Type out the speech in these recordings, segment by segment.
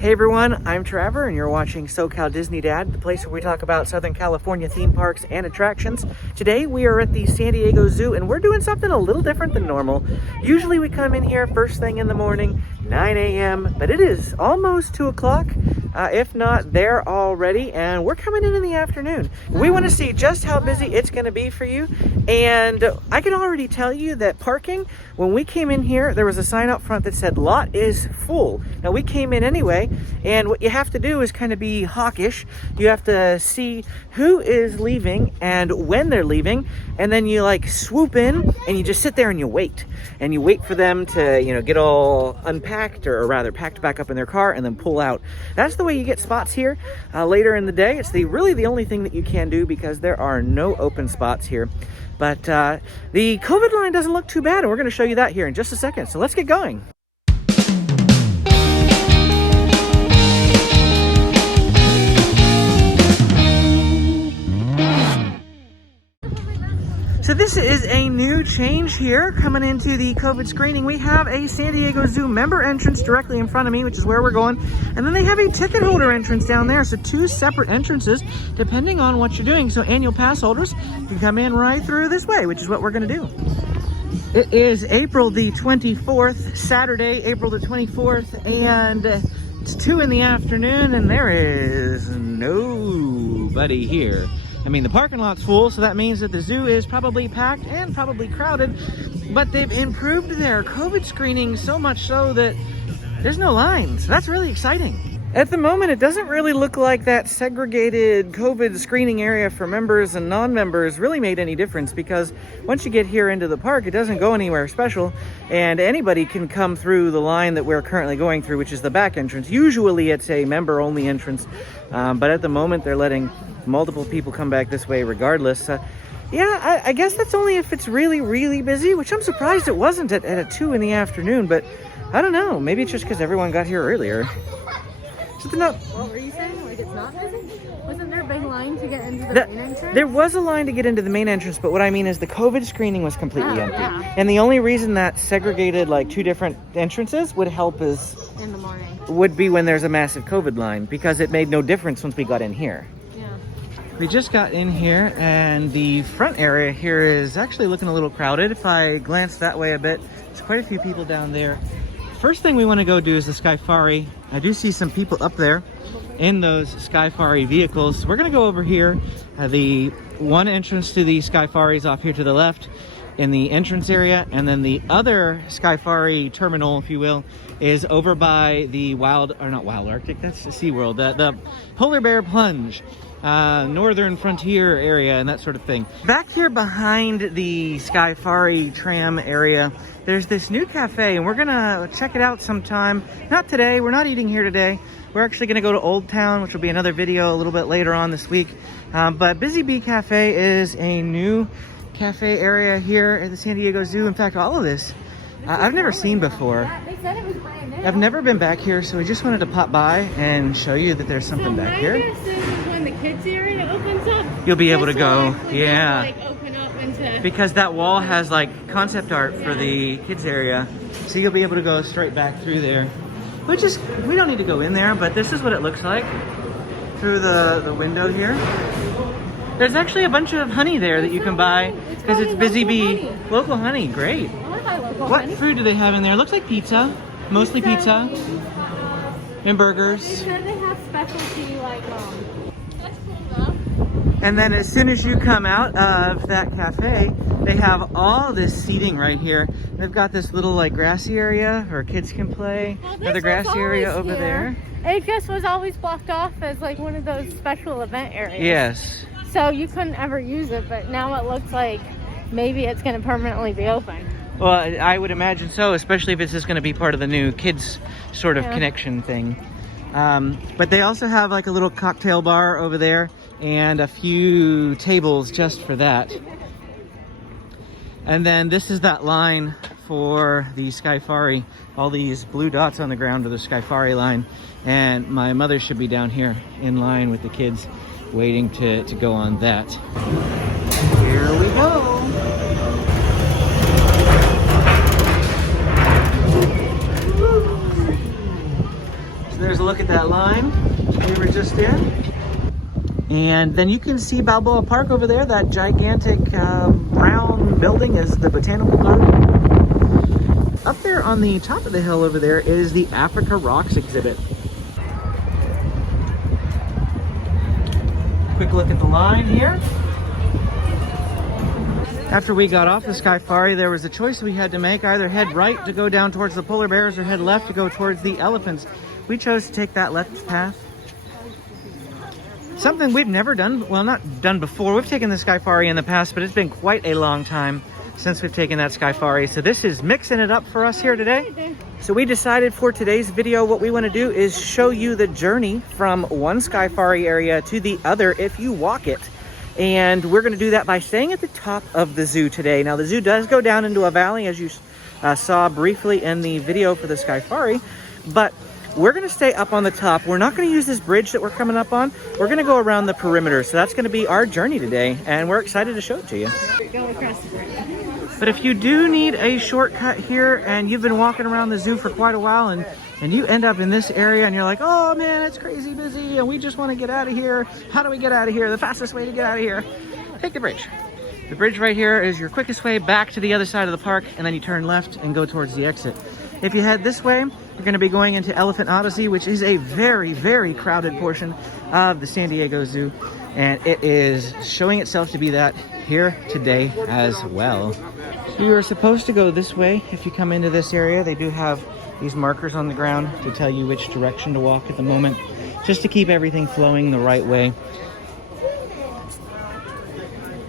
Hey everyone, I'm Trevor and you're watching SoCal Disney Dad, the place where we talk about Southern California theme parks and attractions. Today we are at the San Diego Zoo and we're doing something a little different than normal. Usually we come in here first thing in the morning, 9 a.m., but it is almost 2 o'clock. If not there already, and we're coming in the afternoon. We want to see just how busy it's going to be for you, and I can already tell you that parking, when we came in here, there was a sign up front that said lot is full. Now we came in anyway, and what you have to do is kind of be hawkish. You have to see who is leaving and when they're leaving, and then you like swoop in and you just sit there and you wait for them to, you know, get all unpacked, or rather packed back up in their car and then pull out. That's the way you get spots here later in the day. It's really the only thing that you can do because there are no open spots here. But the COVID line doesn't look too bad, and we're going to show you that here in just a second. So let's get going. So this is a new change here coming into the COVID screening. We have a San Diego Zoo member entrance directly in front of me, which is where we're going. And then they have a ticket holder entrance down there. So two separate entrances depending on what you're doing. So annual pass holders can come in right through this way, which is what we're going to do. It is April the 24th, Saturday, April the 24th, and it's 2 in the afternoon, and there is nobody here. I mean, the parking lot's full, so that means that the zoo is probably packed and probably crowded, but they've improved their COVID screening so much so that there's no lines. That's really exciting. At the moment, it doesn't really look like that segregated COVID screening area for members and non-members really made any difference, because once you get here into the park, it doesn't go anywhere special, and anybody can come through the line that we're currently going through, which is the back entrance. Usually it's a member-only entrance, but at the moment they're letting multiple people come back this way regardless. Yeah, I guess that's only if it's really, really busy, which I'm surprised it wasn't at 2 in the afternoon, but I don't know. Maybe it's just because everyone got here earlier. What were you saying? Like, it's not busy? Wasn't there a big line to get into the main entrance? There was a line to get into the main entrance, but what I mean is the COVID screening was completely empty. Yeah. And the only reason that segregated like 2 different entrances would help is In the morning. would be when there's a massive COVID line, because it made no difference once we got in here. Yeah. We just got in here, and the front area here is actually looking a little crowded. If I glance that way a bit, there's quite a few people down there. First thing we want to go do is the Skyfari. I do see some people up there in those Skyfari vehicles. We're going to go over here. The one entrance to the Skyfari is off here to the left in the entrance area, and then the other Skyfari terminal, if you will, is over by the not Wild Arctic, that's the SeaWorld, the Polar Bear Plunge. Northern Frontier area and that sort of thing. Back here behind the Skyfari tram area, there's this new cafe, and we're gonna check it out sometime. Not today, we're not eating here today. We're actually gonna go to Old Town, which will be another video a little bit later on this week. But Busy Bee Cafe is a new cafe area here at the San Diego Zoo. In fact, all of this I've never seen before. Yeah, they said it was brand new. I've never been back here, so we just wanted to pop by and show you that there's something back here. My guess is when the kids area opens up, You'll be able to go, this will yeah. like open up into... Because that wall has like concept art for the kids area, so you'll be able to go straight back through there. We don't need to go in there, but this is what it looks like through the window here. There's actually a bunch of honey there that you can buy because it's Busy Bee. Local honey, great. What food do they have in there? It looks like pizza, mostly pizza and burgers. They said they have specialty like that's cool enough. And then as soon as you come out of that cafe, they have all this seating right here. They've got this little like grassy area where kids can play. Another grassy area over there. It just was always blocked off as like one of those special event areas. Yes. So you couldn't ever use it, but now it looks like maybe it's going to permanently be open. Well, I would imagine so, especially if it's just going to be part of the new kids sort of connection thing. But they also have like a little cocktail bar over there and a few tables just for that. And then this is that line for the Skyfari. All these blue dots on the ground are the Skyfari line. And my mother should be down here in line with the kids waiting to go on that. Here we go. there's a look at that line we were just in. And then you can see Balboa Park over there. That gigantic brown building is the Botanical Garden. Up there on the top of the hill over there is the Africa Rocks exhibit. Quick look at the line here. After we got off the Skyfari, there was a choice we had to make. Either head right to go down towards the polar bears or head left to go towards the elephants. We chose to take that left path. Something we've never done, well, not done before. We've taken the Skyfari in the past, but it's been quite a long time since we've taken that Skyfari. So this is mixing it up for us here today. So we decided for today's video, what we want to do is show you the journey from one Skyfari area to the other if you walk it. And we're going to do that by staying at the top of the zoo today. Now the zoo does go down into a valley, as you saw briefly in the video for the Skyfari, but we're going to stay up on the top. We're not going to use this bridge that we're coming up on. We're going to go around the perimeter. So that's going to be our journey today, and we're excited to show it to you. Go across the bridge. But if you do need a shortcut here and you've been walking around the zoo for quite a while and you end up in this area and you're like, oh man, it's crazy busy and we just want to get out of here. How do we get out of here? The fastest way to get out of here, take the bridge. The bridge right here is your quickest way back to the other side of the park, and then you turn left and go towards the exit. If you head this way, you're going to be going into Elephant Odyssey, which is a very, very crowded portion of the San Diego Zoo. And it is showing itself to be that here today as well. You are supposed to go this way if you come into this area. They do have these markers on the ground to tell you which direction to walk at the moment, just to keep everything flowing the right way.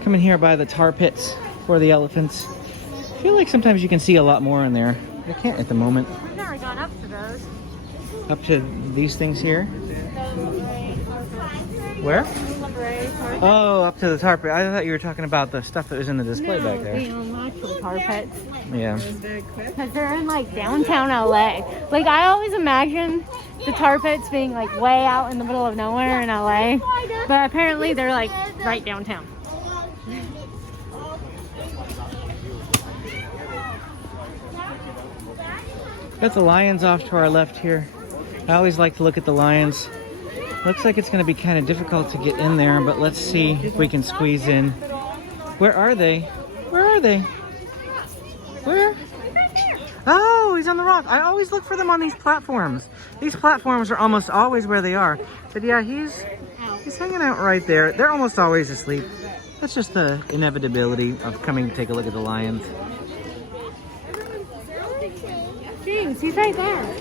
Coming here by the tar pits for the elephants. I feel like sometimes you can see a lot more in there. I can't at the moment. I've never gone up to those. Up to these things here? Where? Oh, up to the tar pit. I thought you were talking about the stuff that was in the display back there. The actual tar pits. Yeah. Because they're in like downtown LA. Like I always imagine the tar pits being like way out in the middle of nowhere in LA. But apparently they're like right downtown. Got the lions off to our left here. I always like to look at the lions. Looks like it's going to be kind of difficult to get in there, but let's see if we can squeeze in. Where are they? Where are they? Where? Oh, he's on the rock. I always look for them on these platforms. These platforms are almost always where they are. But yeah, he's hanging out right there. They're almost always asleep. That's just the inevitability of coming to take a look at the lions. James, he's right there.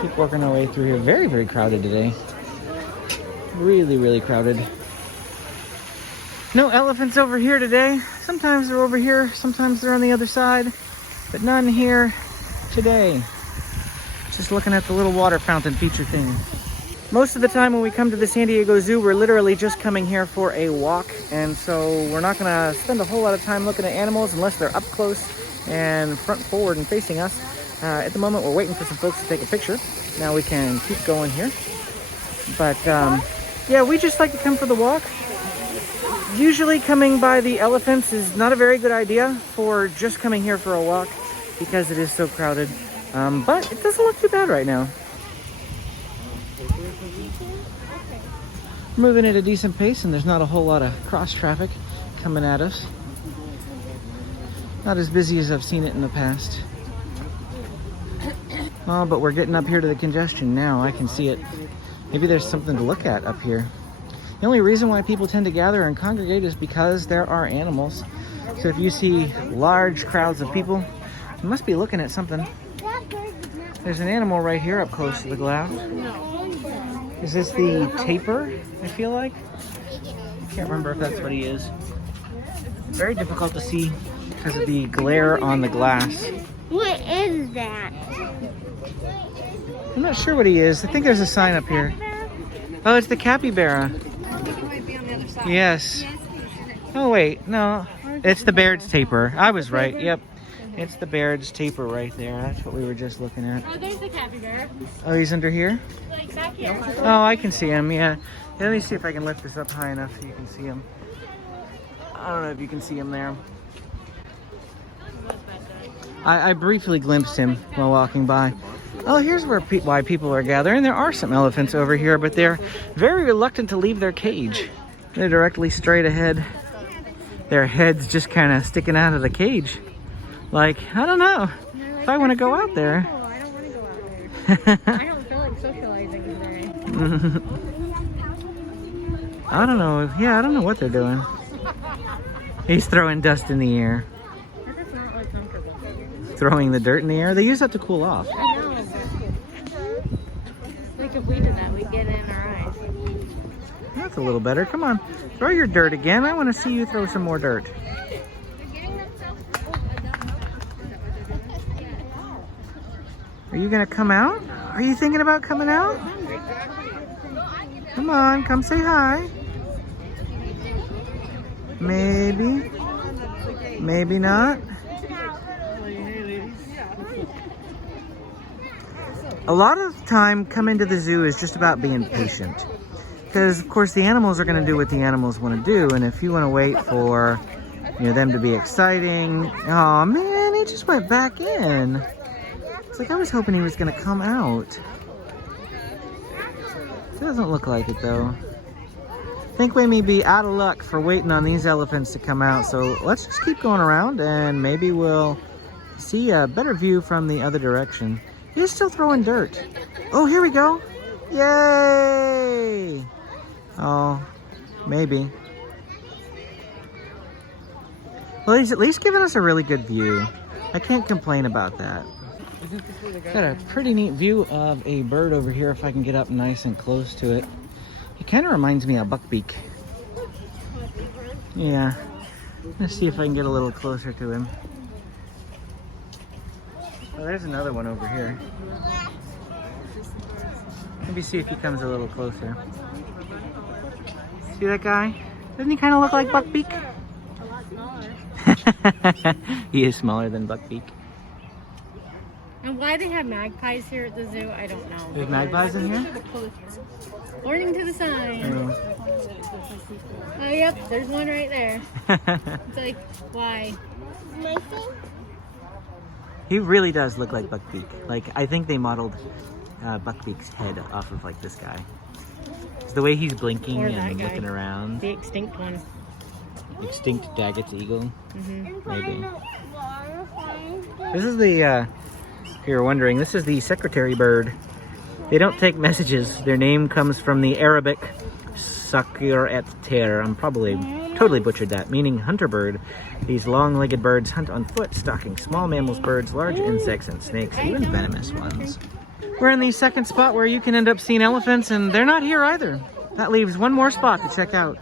Keep working our way through here. Very, very crowded today. Really, really crowded. No elephants over here today. Sometimes they're over here, sometimes they're on the other side, but none here today. Just looking at the little water fountain feature thing. Most of the time when we come to the San Diego Zoo, we're literally just coming here for a walk, and so we're not gonna spend a whole lot of time looking at animals unless they're up close and front forward and facing us. At the moment, we're waiting for some folks to take a picture. Now we can keep going here. But yeah, we just like to come for the walk. Usually coming by the elephants is not a very good idea for just coming here for a walk because it is so crowded. But it doesn't look too bad right now. Moving at a decent pace, and there's not a whole lot of cross traffic coming at us. Not as busy as I've seen it in the past. Oh, but we're getting up here to the congestion now. I can see it. Maybe there's something to look at up here. The only reason why people tend to gather and congregate is because there are animals. So if you see large crowds of people, you must be looking at something. There's an animal right here up close to the glass. Is this the tapir, I feel like? I can't remember if that's what he is. Very difficult to see because of the glare on the glass. What is that? I'm not sure what he is. I think there's a sign up here. Oh, it's the capybara. Yes. Oh, wait. No. It's the Baird's tapir. I was right. Yep. It's the Baird's tapir right there. That's what we were just looking at. Oh, there's the capybara. Oh, he's under here? Like back here. Oh, I can see him. Yeah. Let me see if I can lift this up high enough so you can see him. I don't know if you can see him there. I briefly glimpsed him while walking by. Oh, here's where why people are gathering. There are some elephants over here, but they're very reluctant to leave their cage. They're directly straight ahead. Their heads just kind of sticking out of the cage. Like, I don't know if I want to go out there. No, I don't want to go out there. I don't feel like socializing today. I don't know. Yeah, I don't know what they're doing. He's throwing dust in the air. That does not look comfortable. Throwing the dirt in the air. They use that to cool off. I know. Like if we did that, we'd get it in our eyes. That's a little better. Come on. Throw your dirt again. I want to see you throw some more dirt. Are you going to come out? Are you thinking about coming out? Come on, come say hi. Maybe. Maybe not. A lot of the time coming to the zoo is just about being patient. Because, of course, the animals are going to do what the animals want to do. And if you want to wait for, you know, them to be exciting. Oh, man, he just went back in. It's like I was hoping he was going to come out. Doesn't look like it, though. I think we may be out of luck for waiting on these elephants to come out. So let's just keep going around and maybe we'll see a better view from the other direction. He's still throwing dirt. Oh, here we go. Yay! Oh, maybe. Well, he's at least giving us a really good view. I can't complain about that. Got a pretty neat view of a bird over here if I can get up nice and close to it. It kind of reminds me of buckbeak. Yeah. Let's see if I can get a little closer to him. Oh, there's another one over here. Maybe see if he comes a little closer. See that guy? Doesn't he kind of look like buckbeak? A lot smaller. He is smaller than buckbeak. And why they have magpies here at the zoo, I don't know. There's magpies in here? According to the sign. Oh. Oh, yep, there's one right there. It's like, why? He really does look like buckbeak. Like, I think they modeled buckbeak's head off of like this guy. It's the way he's blinking Or and that guy. looking around. The extinct one. Extinct Daggett's eagle. Mm-hmm. Maybe. This is the, if you're wondering, this is the secretary bird. They don't take messages. Their name comes from the Arabic Sakir et Ter. I'm probably totally butchered that, meaning hunter bird. These long-legged birds hunt on foot, stalking small mammals, birds, large insects, and snakes, even venomous ones. We're in the second spot where you can end up seeing elephants, and they're not here either. That leaves one more spot to check out.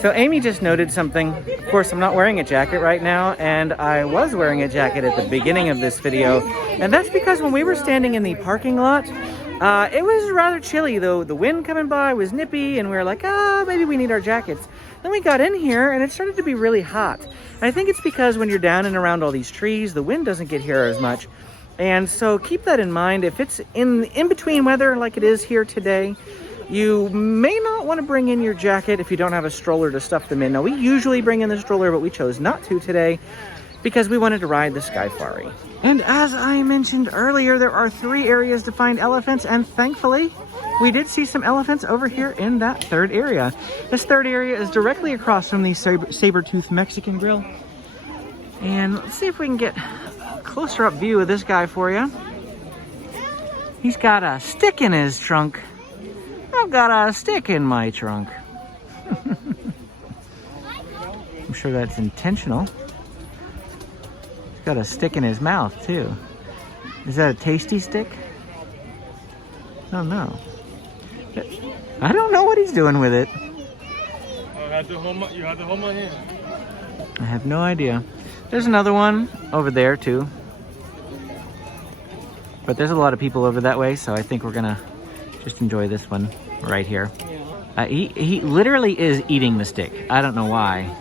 So Amy just noted something. Of course, I'm not wearing a jacket right now, and I was wearing a jacket at the beginning of this video. And that's because when we were standing in the parking lot, it was rather chilly, though. The wind coming by was nippy, and we were like, maybe we need our jackets. Then we got in here, and it started to be really hot. And I think it's because when you're down and around all these trees, the wind doesn't get here as much. And so keep that in mind. If it's in between weather like it is here today, you may not want to bring in your jacket if you don't have a stroller to stuff them in. Now, we usually bring in the stroller, but we chose not to today because we wanted to ride the Skyfari. And as I mentioned earlier, there are 3 areas to find elephants, and thankfully, we did see some elephants over here in that third area. This third area is directly across from the saber-toothed Mexican grill. And let's see if we can get a closer up view of this guy for you. He's got a stick in his trunk. I've got a stick in my trunk. I'm sure that's intentional. He's got a stick in his mouth, too. Is that a tasty stick? Oh, no. I don't know what he's doing with it. You had to hold my hand. I have no idea. There's another one over there, too. But there's a lot of people over that way, so I think we're gonna just enjoy this one right here. He literally is eating the stick. I don't know why.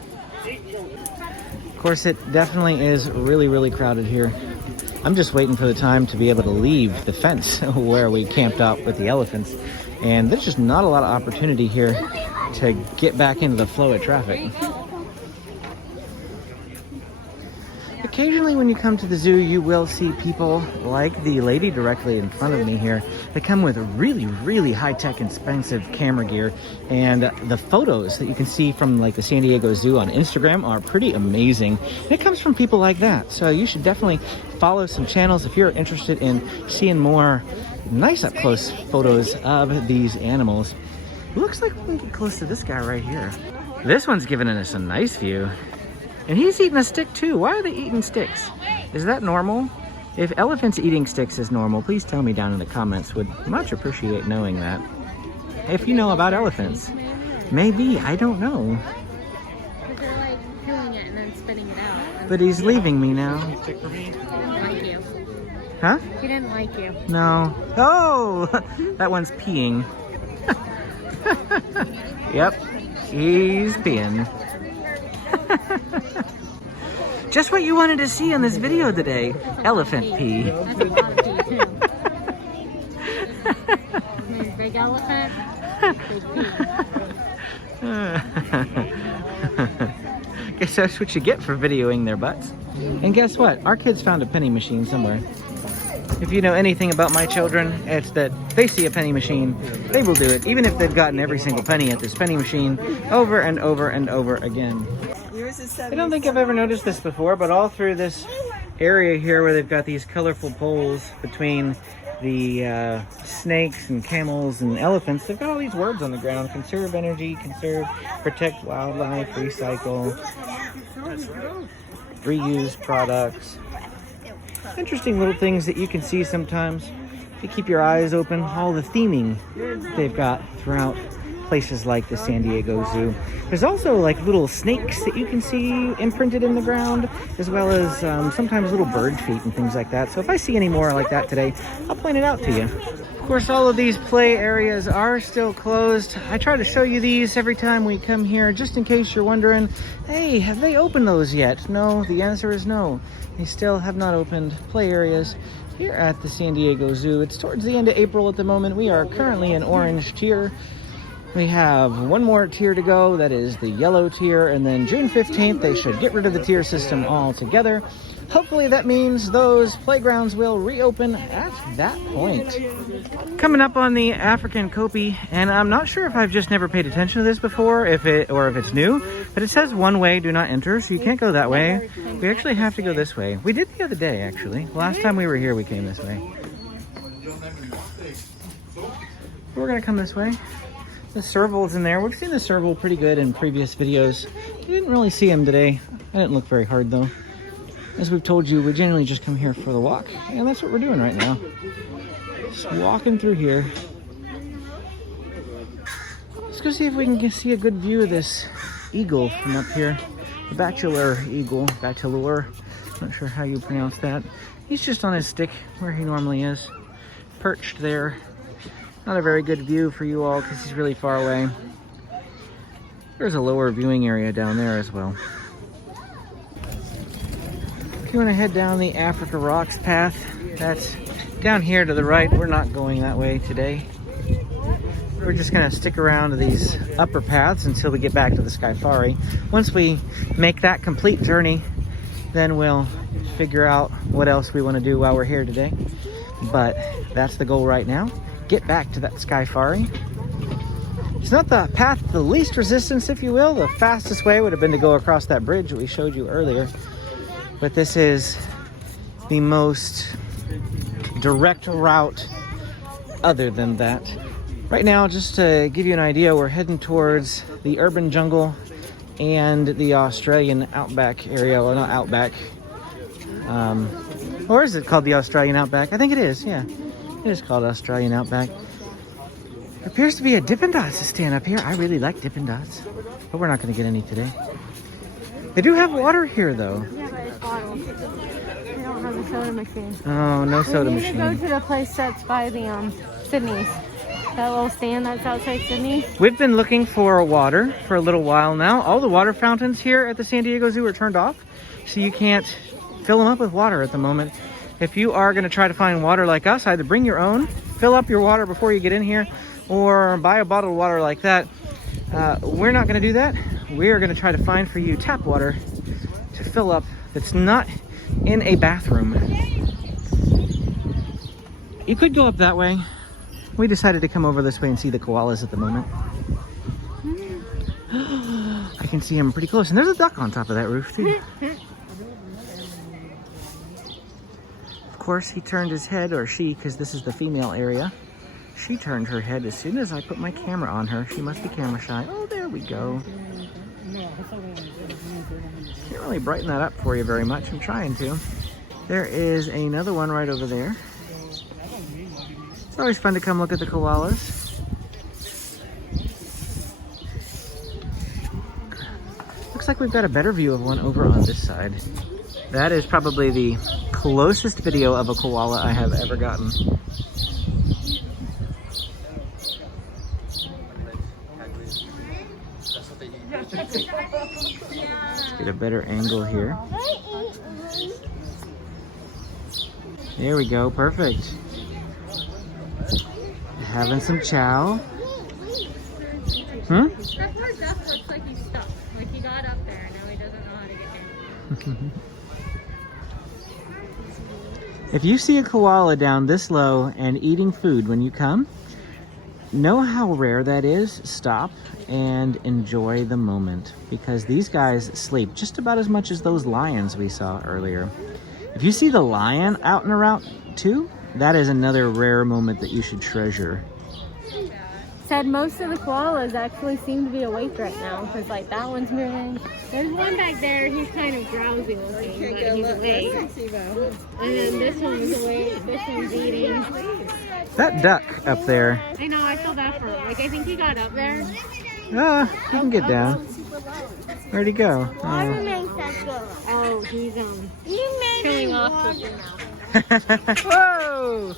Of course, it definitely is really, really crowded here. I'm just waiting for the time to be able to leave the fence where we camped out with the elephants. And there's just not a lot of opportunity here to get back into the flow of traffic. The occasionally when you come to the zoo, you will see people like the lady directly in front of me here. They come with really, really high-tech, expensive camera gear. And the photos that you can see from like the San Diego Zoo on Instagram are pretty amazing. And it comes from people like that. So you should definitely follow some channels if you're interested in seeing more nice up-close photos of these animals. Looks like we can get close to this guy right here. This one's giving us a nice view. And he's eating a stick too. Why are they eating sticks? Is that normal? If elephants eating sticks is normal, please tell me down in the comments. Would much appreciate knowing that. If you know about elephants. Maybe, I don't know. But they're like chewing it and then spitting it out. But he's leaving me now. He didn't like you. Huh? He didn't like you. No. Oh! That one's peeing. Yep. He's peeing. Just what you wanted to see in this video today. Elephant pee. That's a lot of pee too. Big elephant, big pee. Guess that's what you get for videoing their butts. And guess what? Our kids found a penny machine somewhere. If you know anything about my children, it's that they see a penny machine, they will do it, even if they've gotten every single penny at this penny machine over and over and over again. I don't think I've ever noticed this before, but all through this area here where they've got these colorful poles between the snakes and camels and elephants, they've got all these words on the ground. Conserve energy, conserve, protect wildlife, recycle, reuse products. Interesting little things that you can see sometimes if you keep your eyes open. All the theming they've got throughout places like the San Diego Zoo. There's also like little snakes that you can see imprinted in the ground, as well as sometimes little bird feet and things like that. So if I see any more like that today, I'll point it out to you. Of course, all of these play areas are still closed. I try to show you these every time we come here, just in case you're wondering, hey, have they opened those yet? No, the answer is no. They still have not opened play areas here at the San Diego Zoo. It's towards the end of April at the moment. We are currently in orange tier. We have one more tier to go, that is the yellow tier, and then June 15th they should get rid of the tier system altogether. Hopefully that means those playgrounds will reopen at that point. Coming up on the African Kopi, and I'm not sure if I've just never paid attention to this before, or if it's new, but it says one way, do not enter, so you can't go that way. We actually have to go this way. We did the other day, actually. Last time we were here, we came this way. We're gonna come this way. The serval's in there. We've seen the serval pretty good in previous videos. You didn't really see him today. I didn't look very hard though. As we've told you, we generally just come here for the walk, and that's what we're doing right now. Just walking through here. Let's go see if we can see a good view of this eagle from up here. The bachelor eagle, bachelor. Not sure how you pronounce that. He's just on his stick where he normally is, perched there. Not a very good view for you all because he's really far away. There's a lower viewing area down there as well. If you want to head down the Africa Rocks path, that's down here to the right. We're not going that way today. We're just going to stick around to these upper paths until we get back to the Skyfari. Once we make that complete journey, then we'll figure out what else we want to do while we're here today. But that's the goal right now. Get back to that Skyfari. It's not the path to the least resistance, if you will. The fastest way would have been to go across that bridge that we showed you earlier. But this is the most direct route other than that. Right now, just to give you an idea, we're heading towards the urban jungle and the Australian outback area. Well, not outback. Or is it called the Australian outback? I think it is, yeah. It is called Australian Outback. There appears to be a Dippin' Dots stand up here. I really like Dippin' Dots, but we're not going to get any today. They do have water here, though. Yeah, but it's bottled. They don't have a soda machine. Oh, no soda machine. We need to go to the place that's by the Sydney's. That little stand that's outside Sydney's. We've been looking for water for a little while now. All the water fountains here at the San Diego Zoo are turned off, so you can't fill them up with water at the moment. If you are going to try to find water like us, either bring your own, fill up your water before you get in here, or buy a bottle of water like that. We're not going to do that. We are going to try to find for you tap water to fill up that's not in a bathroom. You could go up that way. We decided to come over this way and see the koalas at the moment. I can see him pretty close, and there's a duck on top of that roof too. Of course, he turned his head, or she, because this is the female area. She turned her head as soon as I put my camera on her. She must be camera shy. Oh, there we go. Can't really brighten that up for you very much. I'm trying to. There is another one right over there. It's always fun to come look at the koalas. Looks like we've got a better view of one over on this side. That is probably the closest video of a koala I have ever gotten. Let's get a better angle here. There we go, perfect. Having some chow. Hmm? That poor duck looks like he's stuck. Like he got up there and now he doesn't know how to get down. If you see a koala down this low and eating food when you come, know how rare that is. Stop and enjoy the moment, because these guys sleep just about as much as those lions we saw earlier. If you see the lion out and around too, that is another rare moment that you should treasure. Said most of the koalas actually seem to be awake right now, because like that one's moving. There's one back there, he's kind of drowsy looking, but he's awake. And then this one's awake, this one's eating. That duck up there. I know, I feel bad for him. Like I think he got up there. Ah, you can get down. Where'd he go? Oh, he's showing off with your mouth. Whoa!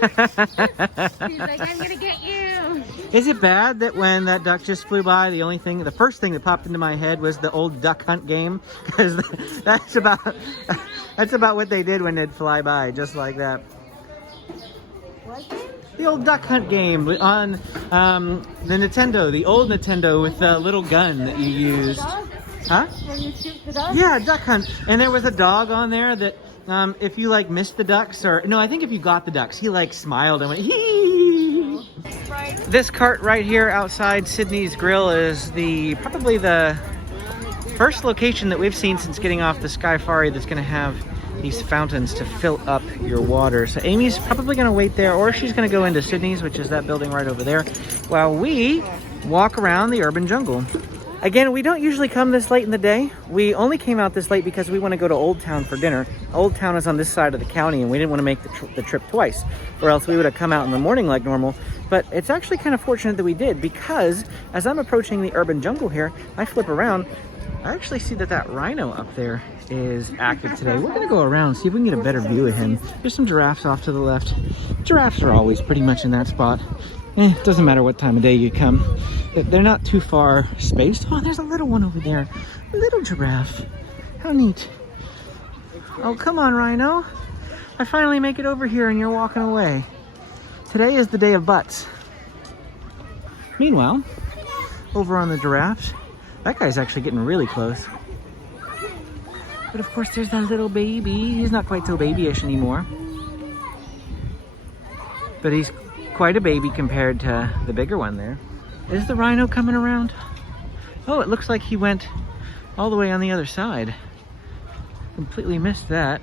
He's like, I'm gonna get you. Is it bad that when that duck just flew by, the first thing that popped into my head was the old duck hunt game? Because that's about what they did when they'd fly by, just like that. The old duck hunt game on the Nintendo, the old Nintendo with the little gun that you used. Huh? Where you shoot the duck? Yeah, duck hunt. And there was a dog on there that if you like missed the ducks, or no, I think if you got the ducks, he like smiled and went hee. This cart right here outside Sydney's Grill is probably the first location that we've seen since getting off the Skyfari that's going to have these fountains to fill up your water. So Amy's probably going to wait there, or she's going to go into Sydney's, which is that building right over there, while we walk around the urban jungle. Again, we don't usually come this late in the day. We only came out this late because we want to go to Old Town for dinner. Old Town is on this side of the county, and we didn't want to make the trip twice, or else we would have come out in the morning like normal. But it's actually kind of fortunate that we did, because as I'm approaching the urban jungle here, I flip around, I actually see that Rhino up there is active today. We're going to go around, see if we can get a better view of him. There's some giraffes off to the left. Giraffes are always pretty much in that spot. It doesn't matter what time of day you come. They're not too far spaced. Oh, there's a little one over there. A little giraffe. How neat. Oh, come on, Rhino. I finally make it over here and you're walking away. Today is the day of butts. Meanwhile, over on the giraffes, that guy's actually getting really close. But of course, there's that little baby. He's not quite so babyish anymore. But he's quite a baby compared to the bigger one there. Is the rhino coming around? Oh, it looks like he went all the way on the other side. Completely missed that.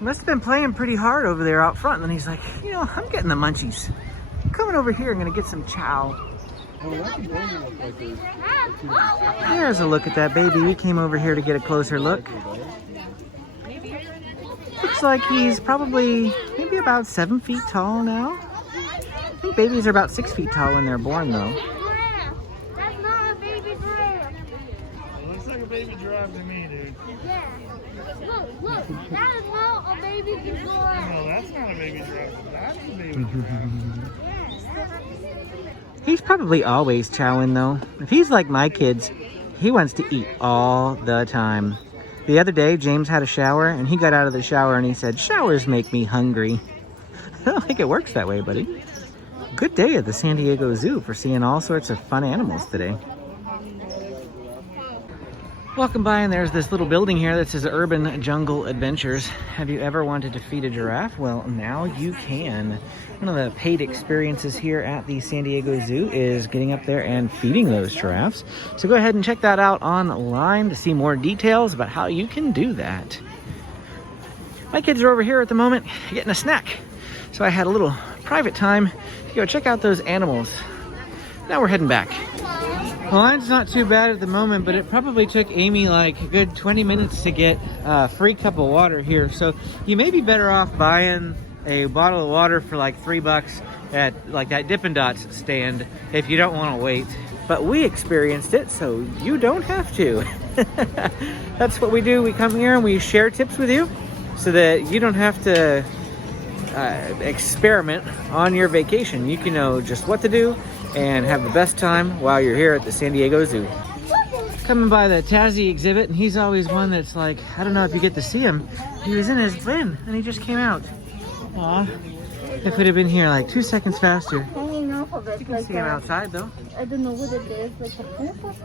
Must have been playing pretty hard over there out front, and then he's like, you know, I'm getting the munchies. I'm coming over here, I'm gonna get some chow. There's a look at that baby. We came over here to get a closer look. Looks like he's probably maybe about 7 feet tall now. I think babies are about 6 feet tall when they're born, though. That's not a baby giraffe. It looks like a baby giraffe to me, dude. Yeah. Look, that is not a baby giraffe. No, that's not a baby giraffe. That's a baby giraffe. He's probably always chowing, though. If he's like my kids, he wants to eat all the time. The other day, James had a shower, and he got out of the shower and he said, "Showers make me hungry." I don't think it works that way, buddy. Good day at the San Diego Zoo for seeing all sorts of fun animals today. Walking by and there's this little building here that says Urban Jungle Adventures. Have you ever wanted to feed a giraffe? Well, now you can. One of the paid experiences here at the San Diego Zoo is getting up there and feeding those giraffes. So go ahead and check that out online to see more details about how you can do that. My kids are over here at the moment getting a snack. So I had a little private time to go check out those animals. Now we're heading back. Well, line's not too bad at the moment, but it probably took Amy like a good 20 minutes to get a free cup of water here. So you may be better off buying a bottle of water for like $3 at like that Dippin' Dots stand if you don't want to wait. But we experienced it, so you don't have to. That's what we do. We come here and we share tips with you so that you don't have to experiment on your vacation. You can know just what to do and have the best time while you're here at the San Diego Zoo. Coming by the Tassie exhibit, and he's always one that's like, I don't know if you get to see him. He was in his bin and he just came out. Aw. If it had been here like 2 seconds faster. Hanging off of it. You can see him outside though. I don't know what it is, like a purple.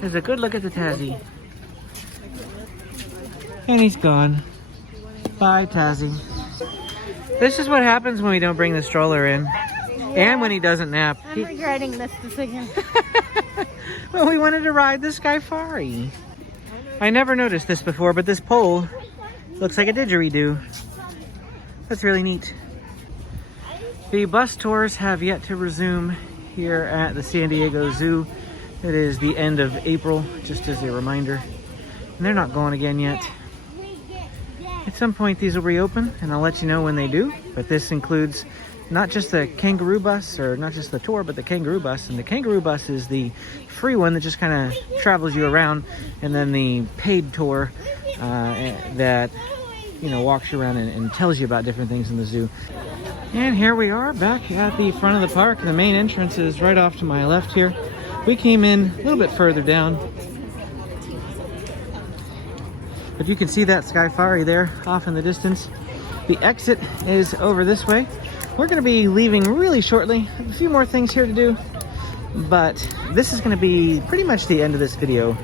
There's a good look at the Tassie. And he's gone. Bye, Tassie. This is what happens when we don't bring the stroller in. Yeah. And when he doesn't nap. I'm regretting this decision. Well, we wanted to ride the Skyfari. I never noticed this before, but this pole looks like a didgeridoo. That's really neat. The bus tours have yet to resume here at the San Diego Zoo. It is the end of April, just as a reminder. And they're not going again yet. At some point these will reopen, and I'll let you know when they do. But this includes not just the kangaroo bus, or not just the tour, but the kangaroo bus. And the kangaroo bus is the free one that just kind of travels you around, and then the paid tour that, you know, walks you around and tells you about different things in the zoo. And here we are back at the front of the park. The main entrance is right off to my left here. We came in a little bit further down. But you can see that Skyfari there off in the distance. The exit is over this way. We're going to be leaving really shortly. A few more things here to do, but this is going to be pretty much the end of this video.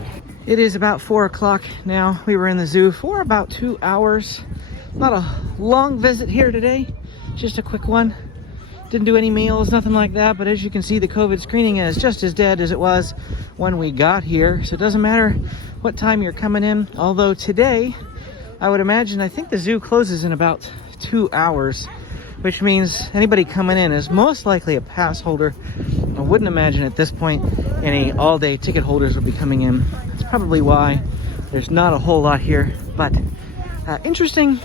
It is about 4 o'clock now. We were in the zoo for about 2 hours. Not a long visit here today, just a quick one. Didn't do any meals, nothing like that, but as you can see, the COVID screening is just as dead as it was when we got here. So it doesn't matter what time you're coming in. Although today, I would imagine, I think the zoo closes in about 2 hours, which means anybody coming in is most likely a pass holder. I wouldn't imagine at this point any all-day ticket holders will be coming in. That's probably why there's not a whole lot here, but interesting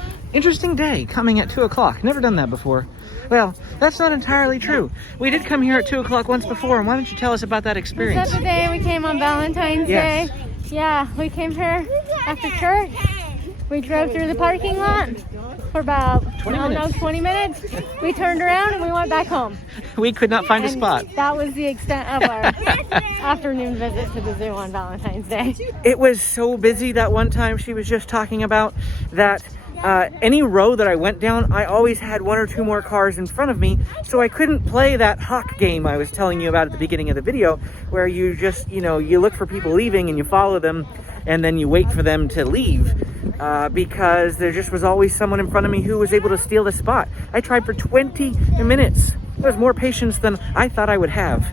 day coming at 2 o'clock. Never done that before. Well, that's not entirely true. We did come here at 2 o'clock once before, and why don't you tell us about that experience? Was that the day we came on Valentine's Yes. Day? Yeah, we came here after church. We drove through the parking lot for about 20 minutes. We turned around and we went back home. We could not find a spot. That was the extent of our afternoon visit to the zoo on Valentine's Day. It was so busy that one time she was just talking about that any row that I went down, I always had 1 or 2 more cars in front of me, so I couldn't play that hawk game I was telling you about at the beginning of the video, where you just, you know, you look for people leaving and you follow them, and then you wait for them to leave, because there just was always someone in front of me who was able to steal the spot. I tried for 20 minutes. There was more patience than I thought I would have,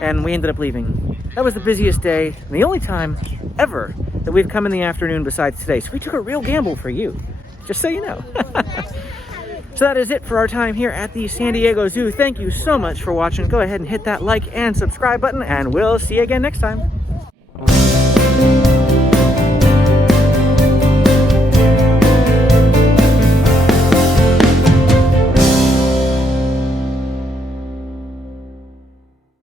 and we ended up leaving. That was the busiest day, and the only time ever that we've come in the afternoon besides today, so we took a real gamble for you. Just so you know. So that is it for our time here at the San Diego Zoo. Thank you so much for watching. Go ahead and hit that like and subscribe button, and we'll see you again next time.